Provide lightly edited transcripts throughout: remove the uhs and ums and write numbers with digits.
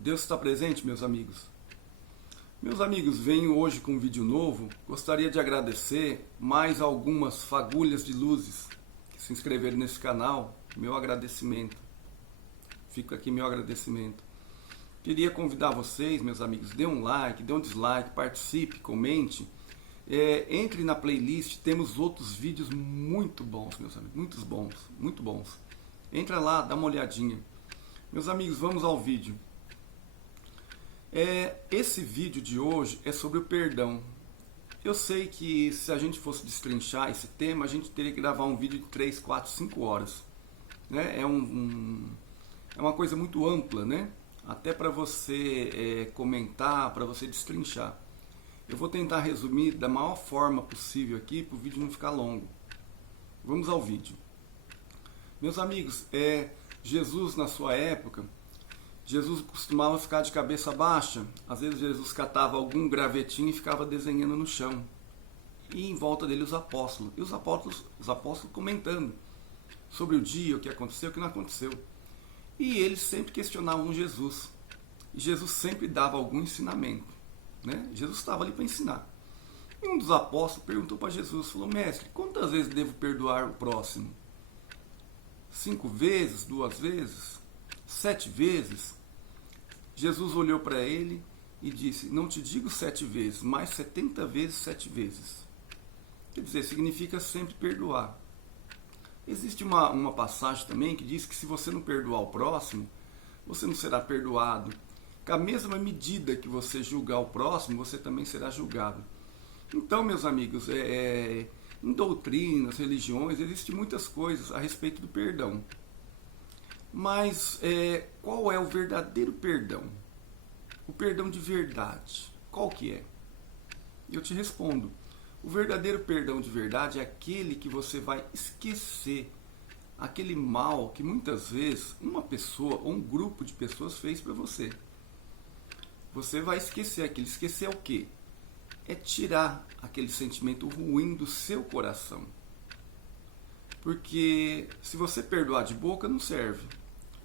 Deus está presente, meus amigos. Meus amigos, venho hoje com um vídeo novo. Gostaria de agradecer mais algumas fagulhas de luzes que se inscreveram nesse canal. Meu agradecimento. Fica aqui meu agradecimento. Queria convidar vocês, meus amigos, dê um like, dê um dislike, participe, comente. Entre na playlist, temos outros vídeos muito bons, meus amigos, muito bons. Entra lá, dá uma olhadinha. Meus amigos, vamos ao vídeo. Esse vídeo de hoje é sobre o perdão. Eu sei que se a gente fosse destrinchar esse tema, a gente teria que gravar um vídeo de 3, 4, 5 horas. Né? É uma coisa muito ampla, né? Até para você comentar, para você destrinchar. Eu vou tentar resumir da maior forma possível aqui, para o vídeo não ficar longo. Vamos ao vídeo. Meus amigos, Jesus na sua época, Jesus costumava ficar de cabeça baixa. Às vezes Jesus catava algum gravetinho e ficava desenhando no chão. E em volta dele os apóstolos. E os apóstolos comentando sobre o dia, o que aconteceu, o que não aconteceu. E eles sempre questionavam Jesus. E Jesus sempre dava algum ensinamento. Né? Jesus estava ali para ensinar. E um dos apóstolos perguntou para Jesus, falou: mestre, quantas vezes devo perdoar o próximo? 5 vezes? 2 vezes? 7 vezes? Jesus olhou para ele e disse: não te digo 7 vezes, mas 70 vezes 7 vezes. Quer dizer, significa sempre perdoar. Existe uma passagem também que diz que se você não perdoar o próximo, você não será perdoado. Com a mesma medida que você julgar o próximo, você também será julgado. Então, meus amigos, em doutrinas, religiões, existem muitas coisas a respeito do perdão. Mas qual é o verdadeiro perdão? O perdão de verdade. Qual que é? Eu te respondo. O verdadeiro perdão de verdade é aquele que você vai esquecer aquele mal que muitas vezes uma pessoa ou um grupo de pessoas fez para você. Você vai esquecer aquilo. Esquecer é o quê? É tirar aquele sentimento ruim do seu coração. Porque se você perdoar de boca, não serve.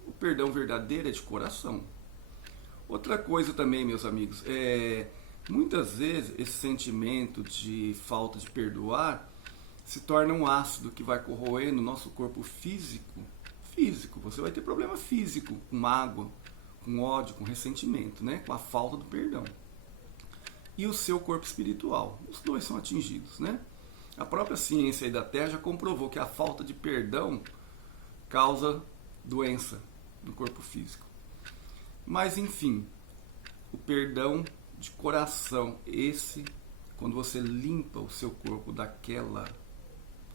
O perdão verdadeiro é de coração. Outra coisa também, meus amigos, muitas vezes esse sentimento de falta de perdoar se torna um ácido que vai corroer no nosso corpo físico. Você vai ter problema físico, com mágoa, com ódio, com ressentimento, né? Com a falta do perdão. E o seu corpo espiritual. Os dois são atingidos, né? A própria ciência aí da Terra já comprovou que a falta de perdão causa doença no corpo físico. Mas enfim, o perdão de coração, quando você limpa o seu corpo daquela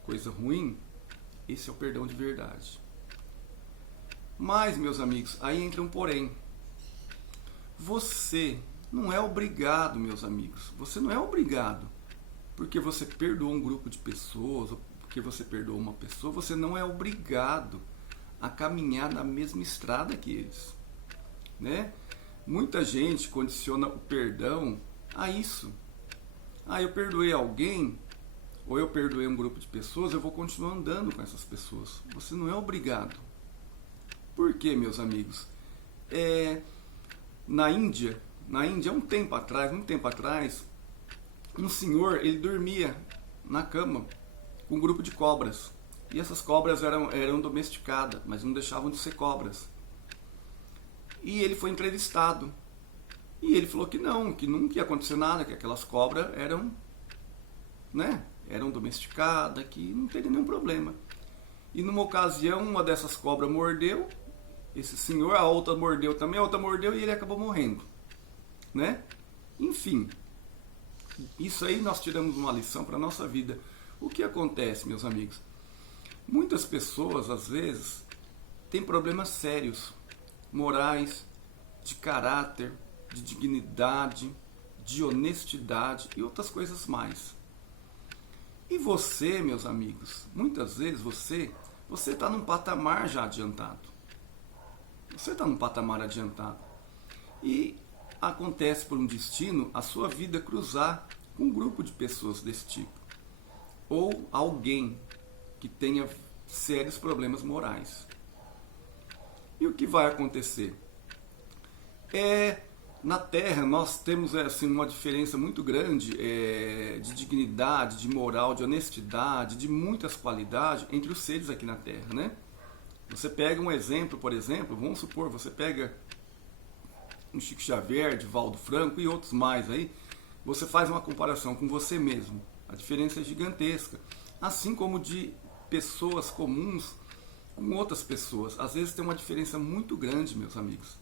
coisa ruim, esse é o perdão de verdade. Mas, meus amigos, aí entra um porém. Você não é obrigado, meus amigos, você não é obrigado, porque você perdoou um grupo de pessoas, ou porque você perdoou uma pessoa, você não é obrigado a caminhar na mesma estrada que eles. Né? Muita gente condiciona o perdão a isso. Eu perdoei alguém, ou eu perdoei um grupo de pessoas, eu vou continuar andando com essas pessoas. Você não é obrigado. Por quê, meus amigos? Na Índia, muito tempo atrás, um senhor, ele dormia na cama com um grupo de cobras. E essas cobras eram domesticadas, mas não deixavam de ser cobras. E ele foi entrevistado. E ele falou que nunca ia acontecer nada, que aquelas cobras eram domesticadas, que não teria nenhum problema. E numa ocasião, uma dessas cobras mordeu esse senhor, a outra mordeu também, a outra mordeu e ele acabou morrendo. Né? Enfim, isso aí nós tiramos uma lição para a nossa vida. O que acontece, meus amigos? Muitas pessoas, às vezes, têm problemas sérios, morais, de caráter, de dignidade, de honestidade e outras coisas mais. E você, meus amigos, muitas vezes você está num patamar já adiantado. Você está num patamar adiantado. E acontece por um destino a sua vida cruzar com um grupo de pessoas desse tipo. Ou alguém que tenha sérios problemas morais. E o que vai acontecer? Na Terra nós temos assim, uma diferença muito grande de dignidade, de moral, de honestidade, de muitas qualidades entre os seres aqui na Terra, né? Você pega um exemplo, por exemplo, vamos supor, você pega um Chico Xavier, Divaldo Franco e outros mais aí, você faz uma comparação com você mesmo. A diferença é gigantesca. Assim como de pessoas comuns com outras pessoas. Às vezes tem uma diferença muito grande, meus amigos,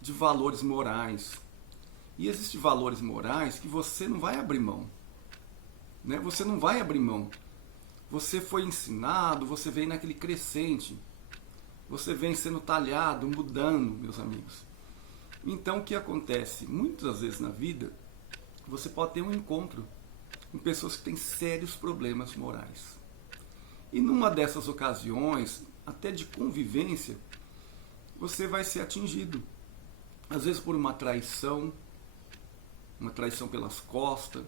de valores morais. E existem valores morais que você não vai abrir mão. Né? Você não vai abrir mão. Você foi ensinado, você vem naquele crescente. Você vem sendo talhado, mudando, meus amigos. Então o que acontece? Muitas vezes na vida, você pode ter um encontro com pessoas que têm sérios problemas morais. E numa dessas ocasiões, até de convivência, você vai ser atingido. Às vezes por uma traição pelas costas,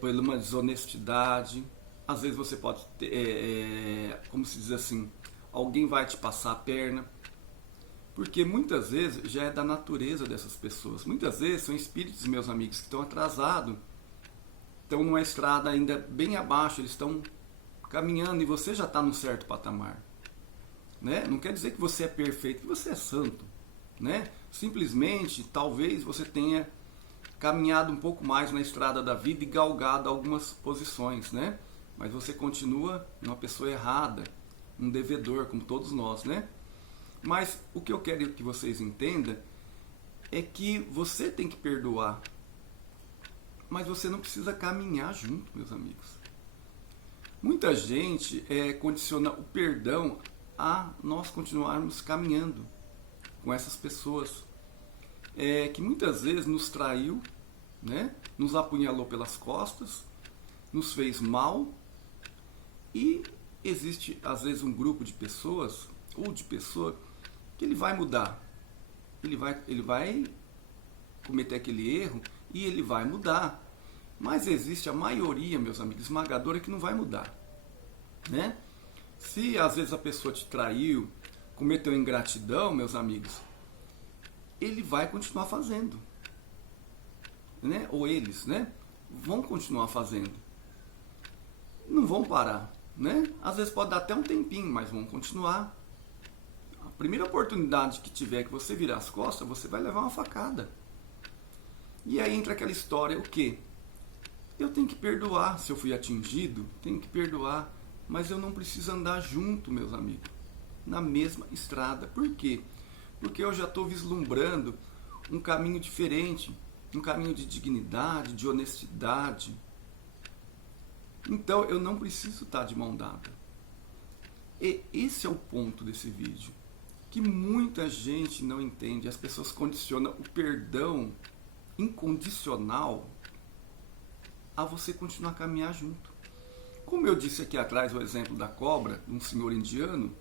por uma desonestidade. Às vezes você pode ter, como se diz assim, alguém vai te passar a perna. Porque muitas vezes já é da natureza dessas pessoas. Muitas vezes são espíritos, meus amigos, que estão atrasados, estão numa estrada ainda bem abaixo, eles estão caminhando e você já está num certo patamar. Né? Não quer dizer que você é perfeito, que você é santo. Né? Simplesmente, talvez você tenha caminhado um pouco mais na estrada da vida e galgado algumas posições. Né? Mas você continua uma pessoa errada, um devedor, como todos nós. Né? Mas o que eu quero que vocês entendam é que você tem que perdoar. Mas você não precisa caminhar junto, meus amigos. Muita gente condiciona o perdão a nós continuarmos caminhando com essas pessoas. Que muitas vezes nos traiu, né? Nos apunhalou pelas costas, nos fez mal. E existe, às vezes, um grupo de pessoas, ou de pessoa, que ele vai mudar. Ele vai cometer aquele erro e ele vai mudar. Mas existe a maioria, meus amigos, esmagadora, que não vai mudar. Né? Se às vezes a pessoa te traiu, cometeu ingratidão, meus amigos, ele vai continuar fazendo. Né? Ou eles, né? Vão continuar fazendo. Não vão parar. Né? Às vezes pode dar até um tempinho, mas vão continuar. A primeira oportunidade que tiver que você virar as costas, você vai levar uma facada. E aí entra aquela história, o quê? Eu tenho que perdoar. Se eu fui atingido, tenho que perdoar. Mas eu não preciso andar junto, meus amigos, na mesma estrada. Por quê? Porque eu já estou vislumbrando um caminho diferente, um caminho de dignidade, de honestidade. Então eu não preciso estar de mão dada. E esse é o ponto desse vídeo, que muita gente não entende. As pessoas condicionam o perdão incondicional a você continuar a caminhar junto. Como eu disse aqui atrás o exemplo da cobra, de um senhor indiano,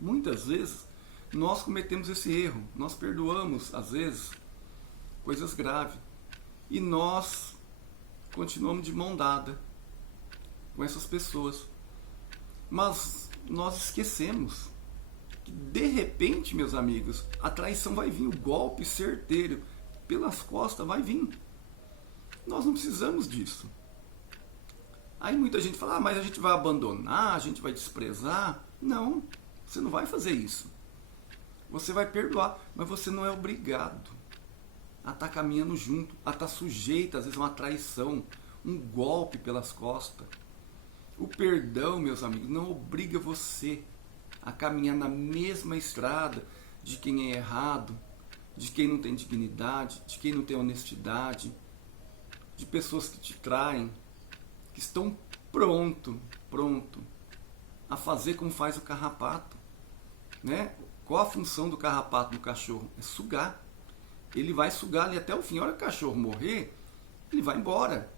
muitas vezes nós cometemos esse erro. Nós perdoamos, às vezes, coisas graves. E nós continuamos de mão dada com essas pessoas. Mas nós esquecemos que, de repente, meus amigos, a traição vai vir, o golpe certeiro pelas costas vai vir. Nós não precisamos disso. Aí muita gente fala, mas a gente vai abandonar, a gente vai desprezar. Não, você não vai fazer isso. Você vai perdoar, mas você não é obrigado a estar caminhando junto, a estar sujeito, às vezes, a uma traição, um golpe pelas costas. O perdão, meus amigos, não obriga você a caminhar na mesma estrada de quem é errado, de quem não tem dignidade, de quem não tem honestidade, de pessoas que te traem, que estão pronto a fazer como faz o carrapato. Né? Qual a função do carrapato no cachorro? É sugar. Ele vai sugar ali até o fim. A hora que o cachorro morrer, ele vai embora.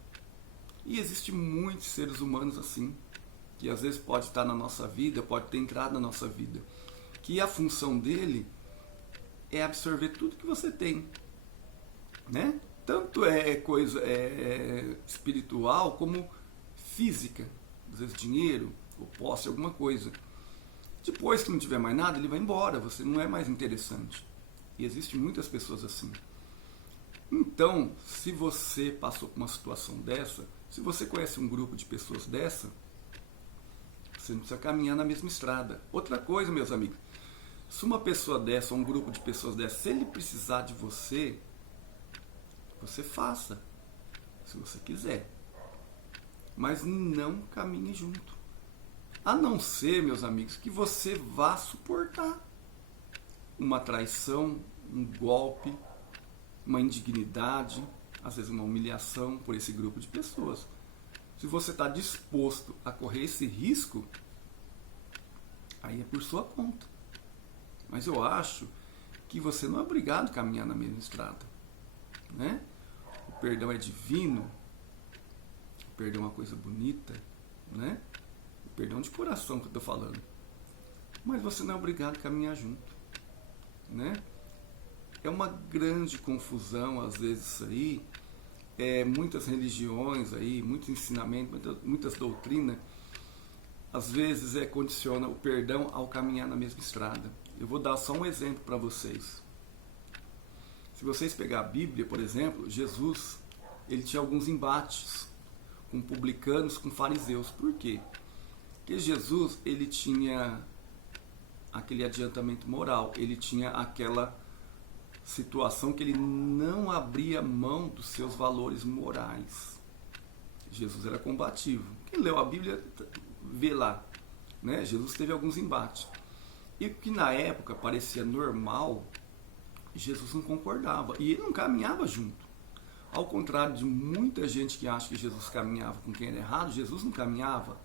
E existem muitos seres humanos assim, que às vezes pode estar na nossa vida, pode ter entrado na nossa vida, que a função dele é absorver tudo que você tem. Né? Tanto é coisa espiritual como física, às vezes dinheiro, ou posse, alguma coisa. Depois que não tiver mais nada, ele vai embora, você não é mais interessante. E existem muitas pessoas assim. Então, se você passou por uma situação dessa, se você conhece um grupo de pessoas dessa, você não precisa caminhar na mesma estrada. Outra coisa, meus amigos, se uma pessoa dessa, um grupo de pessoas dessa, se ele precisar de você, você faça, se você quiser. Mas não caminhe junto. A não ser, meus amigos, que você vá suportar uma traição, um golpe, uma indignidade, às vezes uma humilhação por esse grupo de pessoas. Se você está disposto a correr esse risco, aí é por sua conta. Mas eu acho que você não é obrigado a caminhar na mesma estrada, né? O perdão é divino, o perdão é uma coisa bonita, né? O perdão de coração que eu estou falando. Mas você não é obrigado a caminhar junto, né? É uma grande confusão, às vezes, isso aí. Muitas religiões aí, muitos ensinamentos, muitas doutrinas, às vezes condiciona o perdão ao caminhar na mesma estrada. Eu vou dar só um exemplo para vocês. Se vocês pegar a Bíblia, por exemplo, Jesus, ele tinha alguns embates com publicanos, com fariseus. Por quê? Porque Jesus, ele tinha aquele adiantamento moral, ele tinha aquela situação que ele não abria mão dos seus valores morais. Jesus era combativo. Quem leu a Bíblia vê lá, né? Jesus teve alguns embates. E que na época parecia normal, Jesus não concordava. E ele não caminhava junto. Ao contrário de muita gente que acha que Jesus caminhava com quem era errado, Jesus não caminhava.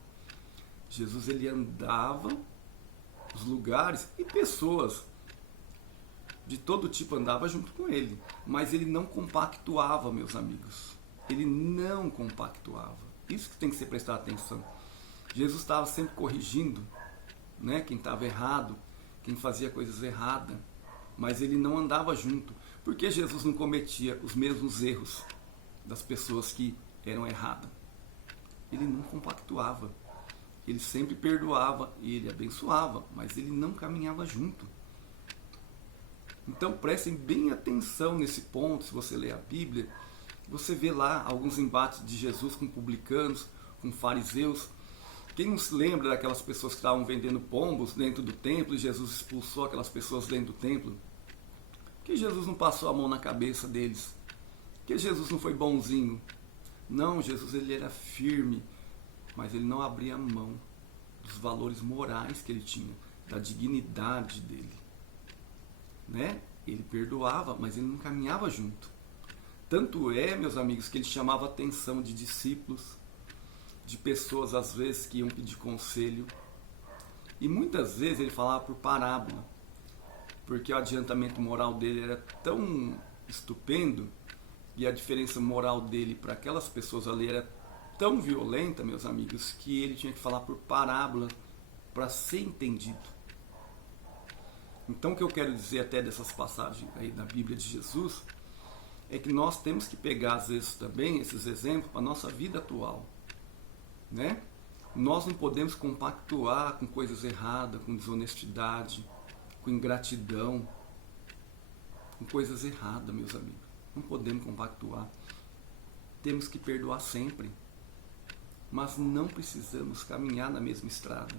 Jesus, ele andava nos lugares e pessoas de todo tipo andava junto com ele. Mas ele não compactuava, meus amigos. Ele não compactuava. Isso que tem que ser prestado atenção. Jesus estava sempre corrigindo, né, quem estava errado, quem fazia coisas erradas, mas ele não andava junto, porque Jesus não cometia os mesmos erros das pessoas que eram erradas. Ele não compactuava, ele sempre perdoava e ele abençoava, mas ele não caminhava junto. Então prestem bem atenção nesse ponto. Se você ler a Bíblia, você vê lá alguns embates de Jesus com publicanos, com fariseus. Quem não se lembra daquelas pessoas que estavam vendendo pombos dentro do templo e Jesus expulsou aquelas pessoas dentro do templo? Que Jesus não passou a mão na cabeça deles? Que Jesus não foi bonzinho? Não, Jesus, ele era firme, mas ele não abria mão dos valores morais que ele tinha, da dignidade dele, né? Ele perdoava, mas ele não caminhava junto. Tanto é, meus amigos, que ele chamava a atenção de discípulos, de pessoas às vezes que iam pedir conselho, e muitas vezes ele falava por parábola, porque o adiantamento moral dele era tão estupendo e a diferença moral dele para aquelas pessoas ali era tão violenta, meus amigos, que ele tinha que falar por parábola para ser entendido. Então o que eu quero dizer até dessas passagens aí da Bíblia de Jesus é que nós temos que pegar às vezes também esses exemplos para a nossa vida atual, né? Nós não podemos compactuar com coisas erradas, com desonestidade, com ingratidão, com coisas erradas, meus amigos. Não podemos compactuar. Temos que perdoar sempre, mas não precisamos caminhar na mesma estrada.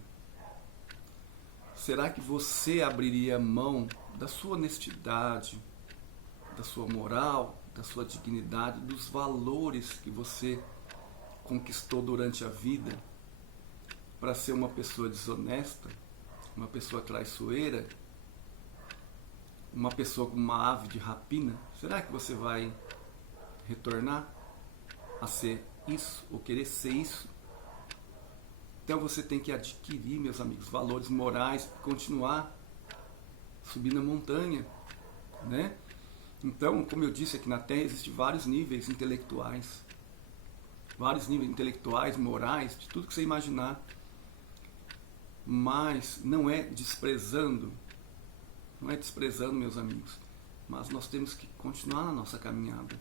Será que você abriria mão da sua honestidade, da sua moral, da sua dignidade, dos valores que você conquistou durante a vida para ser uma pessoa desonesta, uma pessoa traiçoeira, uma pessoa como uma ave de rapina? Será que você vai retornar a ser isso, ou querer ser isso? Então você tem que adquirir, meus amigos, valores morais, continuar subindo a montanha, né? Então, como eu disse, aqui na Terra existem vários níveis intelectuais, morais, de tudo que você imaginar. Mas não é desprezando, meus amigos, mas nós temos que continuar na nossa caminhada.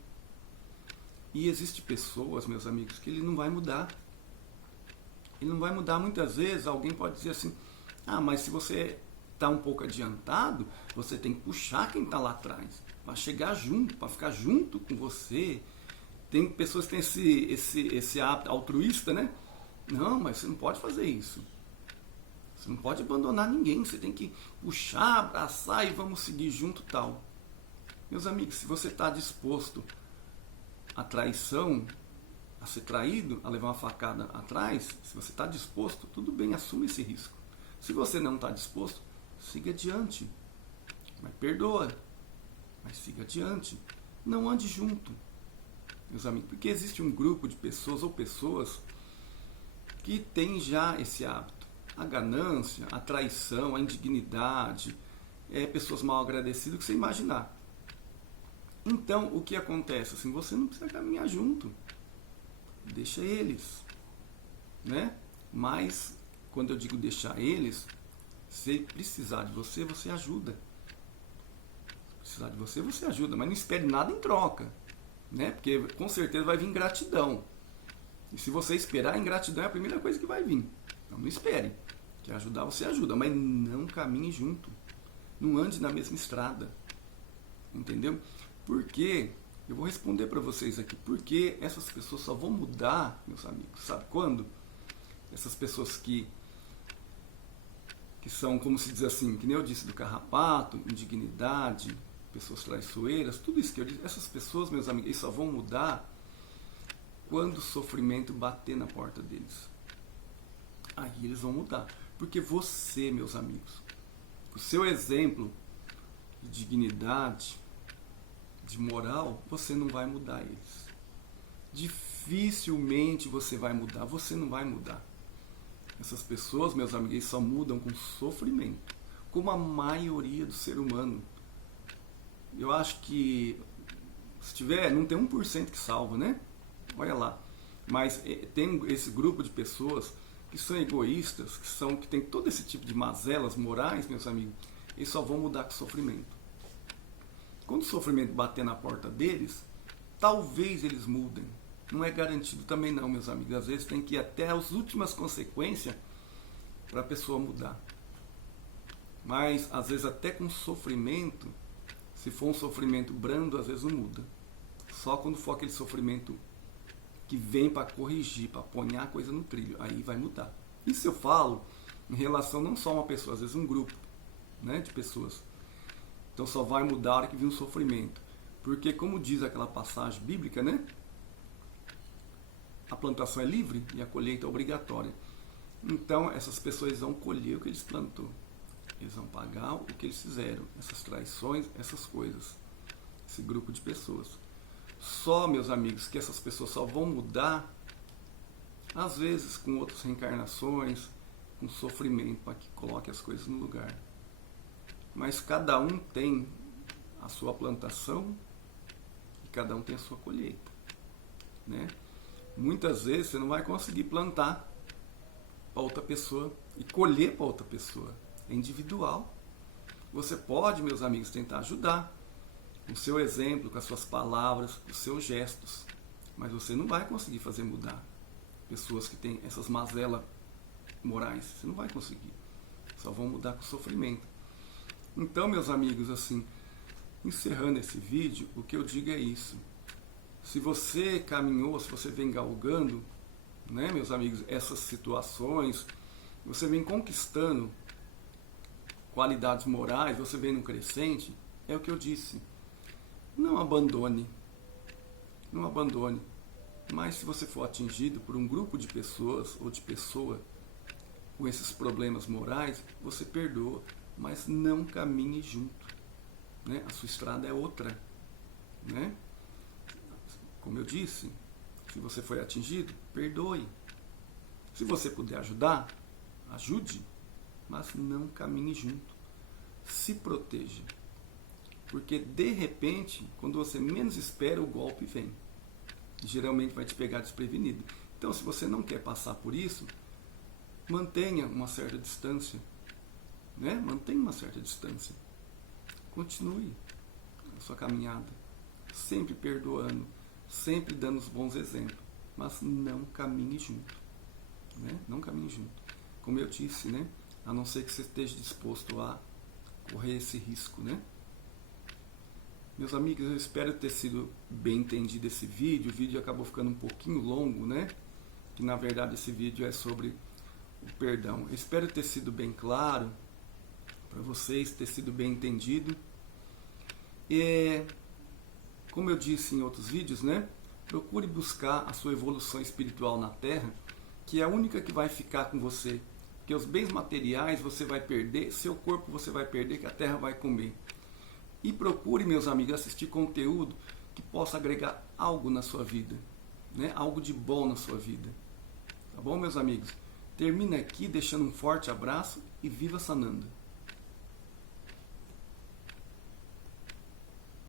E existem pessoas, meus amigos, que ele não vai mudar. Ele não vai mudar. Muitas vezes alguém pode dizer assim: ah, mas se você está um pouco adiantado, você tem que puxar quem está lá atrás, para chegar junto, para ficar junto com você. Tem pessoas que têm esse hábito altruísta, né? Não, mas você não pode fazer isso. Você não pode abandonar ninguém, você tem que puxar, abraçar e vamos seguir junto tal. Meus amigos, se você está disposto à traição, a ser traído, a levar uma facada atrás, se você está disposto, tudo bem, assuma esse risco. Se você não está disposto, siga adiante. Mas perdoa, mas siga adiante. Não ande junto, meus amigos, porque existe um grupo de pessoas ou pessoas que tem já esse hábito. A ganância, a traição, a indignidade, pessoas mal agradecidas que você imaginar. Então, o que acontece? Assim, você não precisa caminhar junto. Deixa eles. Né? Mas, quando eu digo deixar eles, se precisar de você, você ajuda. Se precisar de você, você ajuda. Mas não espere nada em troca. Né? Porque, com certeza, vai vir ingratidão. E se você esperar, a ingratidão é a primeira coisa que vai vir. Então, não espere. Quer ajudar, você ajuda. Mas não caminhe junto. Não ande na mesma estrada. Entendeu? Porque, eu vou responder para vocês aqui, porque essas pessoas só vão mudar, meus amigos, sabe quando? Essas pessoas que são, como se diz assim, que nem eu disse, do carrapato, indignidade, pessoas traiçoeiras, tudo isso que eu disse, essas pessoas, meus amigos, eles só vão mudar quando o sofrimento bater na porta deles. Aí eles vão mudar. Porque você, meus amigos, o seu exemplo de dignidade, de moral, você não vai mudar eles. Dificilmente você vai mudar, você não vai mudar. Essas pessoas, meus amigos, eles só mudam com sofrimento, como a maioria do ser humano. Eu acho que, se tiver, não tem 1% que salva, né? Olha lá. Mas tem esse grupo de pessoas que são egoístas, que tem todo esse tipo de mazelas morais, meus amigos, eles só vão mudar com sofrimento. Quando o sofrimento bater na porta deles, talvez eles mudem. Não é garantido também não, meus amigos. Às vezes tem que ir até as últimas consequências para a pessoa mudar. Mas, às vezes, até com sofrimento, se for um sofrimento brando, às vezes não muda. Só quando for aquele sofrimento que vem para corrigir, para pôr a coisa no trilho, aí vai mudar. Isso eu falo em relação não só a uma pessoa, às vezes um grupo, né, de pessoas. Então só vai mudar a hora que vir um sofrimento. Porque, como diz aquela passagem bíblica, né? A plantação é livre e a colheita é obrigatória. Então, essas pessoas vão colher o que eles plantou. Eles vão pagar o que eles fizeram. Essas traições, essas coisas. Esse grupo de pessoas. Só, meus amigos, que essas pessoas só vão mudar, às vezes com outras reencarnações, com sofrimento, para que coloque as coisas no lugar. Mas cada um tem a sua plantação e cada um tem a sua colheita, né? Muitas vezes você não vai conseguir plantar para outra pessoa e colher para outra pessoa. É individual. Você pode, meus amigos, tentar ajudar com o seu exemplo, com as suas palavras, com os seus gestos. Mas você não vai conseguir fazer mudar pessoas que têm essas mazelas morais. Você não vai conseguir. Só vão mudar com sofrimento. Então, meus amigos, assim, encerrando esse vídeo, o que eu digo é isso. Se você caminhou, se você vem galgando, né, meus amigos, essas situações, você vem conquistando qualidades morais, você vem no crescente, é o que eu disse. Não abandone. Não abandone. Mas se você for atingido por um grupo de pessoas ou de pessoa com esses problemas morais, você perdoa, mas não caminhe junto. Né? A sua estrada é outra. Né? Como eu disse, se você foi atingido, perdoe. Se você puder ajudar, ajude, mas não caminhe junto. Se proteja. Porque, de repente, quando você menos espera, o golpe vem. E geralmente vai te pegar desprevenido. Então, se você não quer passar por isso, mantenha uma certa distância. Né? Mantenha uma certa distância. Continue a sua caminhada. Sempre perdoando. Sempre dando os bons exemplos. Mas não caminhe junto. Né? Não caminhe junto. Como eu disse, né? A não ser que você esteja disposto a correr esse risco, né? Meus amigos, eu espero ter sido bem entendido esse vídeo. O vídeo acabou ficando um pouquinho longo, né? Que na verdade esse vídeo é sobre o perdão. Eu espero ter sido bem claro para vocês, ter sido bem entendido. E, como eu disse em outros vídeos, né? Procure buscar a sua evolução espiritual na Terra, que é a única que vai ficar com você. Porque os bens materiais você vai perder, seu corpo você vai perder, que a Terra vai comer. E procure, meus amigos, assistir conteúdo que possa agregar algo na sua vida, né? Algo de bom na sua vida. Tá bom, meus amigos? Termina aqui deixando um forte abraço e viva Sananda!